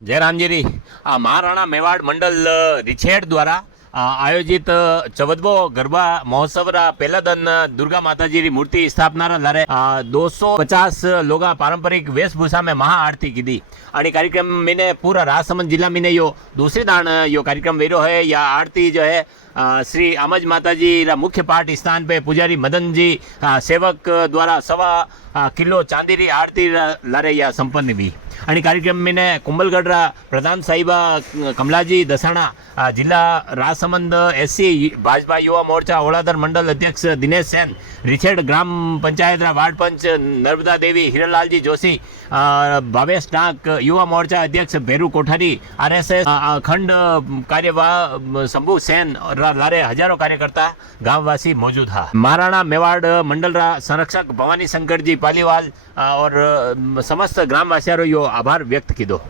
जयरामजीरी महाराणा मेवाड़ मंडल रिछेड़ द्वारा आयोजित 14वो गरबा महोत्सव रा पहला दिन दुर्गा माताजी री मूर्ति स्थापना रा लारे 250 लोग पारंपरिक वेशभूषा में महा आरती की दी। आणि कार्यक्रम मैंने पूरा राजसमंद जिला में यो दूसरे दान यो कार्यक्रम वेरो है। या आरती जो है श्री आमज माताजी रा मुख्य पाठ स्थान पे पुजारी मदन जी सेवक द्वारा 1.25 किलो चांदी री आरती लारे या संपन्न भी। आणि कार्यक्रम में कुंभलगढ़ रा प्रधान साहिबा कमलाजी दसाणा जिला राजसमंद एससी भाजपा युवा मोर्चा ओलादर मंडल अध्यक्ष दिनेश सेन, रिछेड़ ग्राम पंचायत रा वार्ड पंच नर्मदा देवी हिरलाल जी जोशी, भावेश डाक युवा मोर्चा अध्यक्ष भेरू कोठारी, आरएसएस खंड कार्यवाह शंभू सेन और लारे हजारों कार्यकर्ता गांववासी मौजूद था। महाराणा मेवाड़ मंडल रा संरक्षक भवानी शंकर जी पालीवाल और समस्त ग्रामवासियों यो आभार व्यक्त की दो।